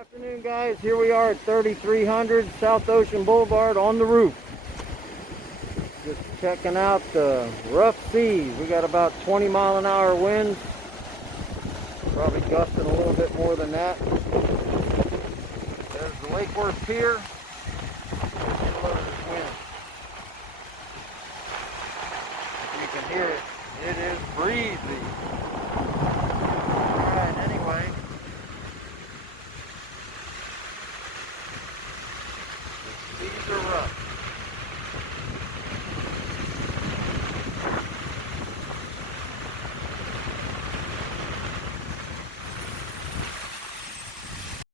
Afternoon, guys. Here we are at 3300 South Ocean Boulevard on the roof. Just checking out the rough seas. We got about 20-mile-an-hour winds. Probably gusting a little bit more than that. There's the Lake Worth Pier. Get a load of this wind. If you can hear it, it is breezy.